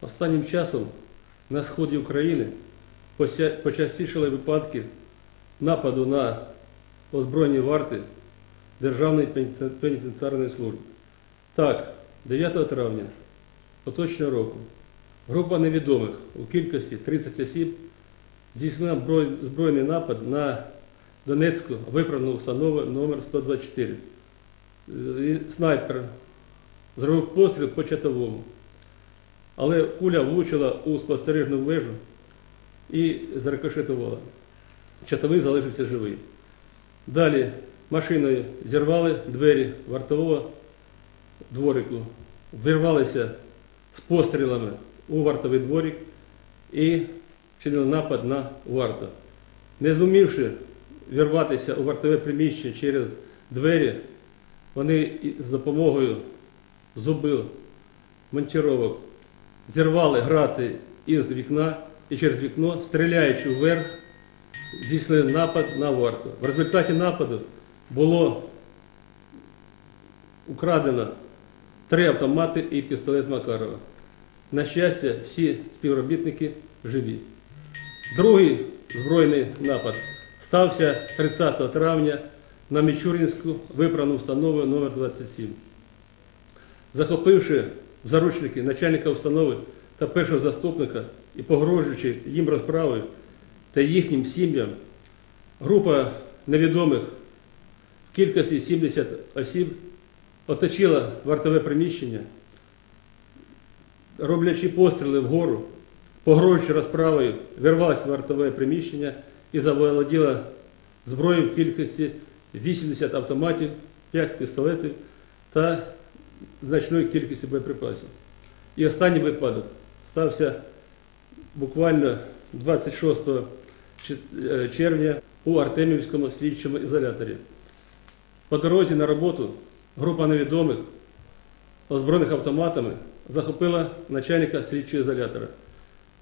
Останнім часом на сході України почастішали випадки нападу на озброєні варти Державної пенітен- пенітенціарної служби. Так, 9 травня поточного року група невідомих у кількості 30 осіб здійснила збройний напад на Донецьку виправну установу номер 124. Снайпер зробив постріл по чатовому. Але куля влучила у спостережну вежу і зарикошетувала. Чатовий залишився живий. Далі машиною зірвали двері вартового дворику, вирвалися з пострілами у вартовий дворик і вчинили напад на варту. Не зумівши вірватися у вартове приміщення через двері, вони з допомогою зубил, монтіровок зірвали грати із вікна і через вікно, стріляючи вверх, здійснили напад на варту. В результаті нападу було украдено три автомати і пістолет Макарова. На щастя, всі співробітники живі. Другий збройний напад стався 30 травня на Мічурінську виправну установу номер 27 захопивши заручники начальника установи та першого заступника і погрожуючи їм розправою та їхнім сім'ям, група невідомих в кількості 70 осіб оточила вартове приміщення, роблячи постріли вгору, погрожуючи розправою, вирвалася в вартове приміщення і заволоділа зброєю в кількості 80 автоматів, 5 пістолетів та значної кількості боєприпасів. І останній випадок стався буквально 26 е, червня у Артемівському слідчому ізоляторі. По дорозі на роботу група невідомих, озброєних автоматами, захопила начальника слідчого ізолятора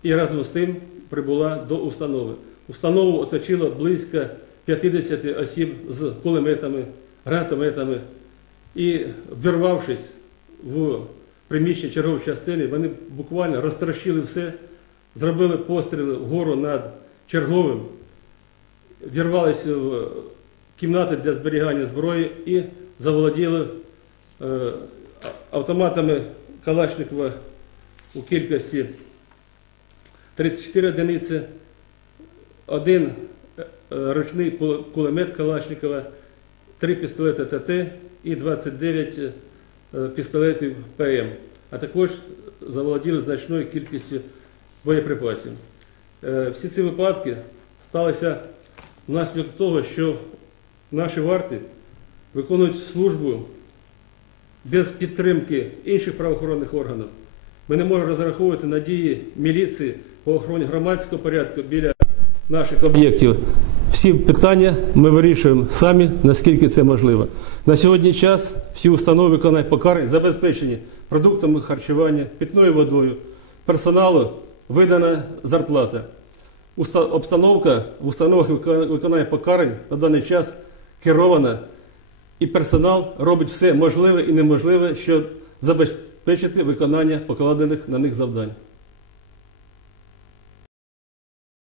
і разом з тим прибула до установи. Установу оточило близько 50 осіб з кулеметами, гранатометами, і вірвавшись в приміщення чергової частини, вони буквально розтрощили все, зробили постріли вгору над черговим, вірвалися в кімнати для зберігання зброї і заволоділи е, автоматами Калашникова у кількості 34 одиниці, один е, ручний кулемет Калашникова, три пістолети ТТ і 29 е, пістолетів ПМ, а також заволоділи значною кількістю боєприпасів. Е, Всі ці випадки сталися внаслідок того, що наші варти виконують службу без підтримки інших правоохоронних органів. Ми не можемо розраховувати на дії міліції по охороні громадського порядку біля наших об'єктів. Всі питання ми вирішуємо самі, наскільки це можливо. На сьогодні час всі установи виконання покарань забезпечені продуктами харчування, питною водою, персоналу видана зарплата. Обстановка в установах виконання покарань на даний час керована, і персонал робить все можливе і неможливе, щоб забезпечити виконання покладених на них завдань.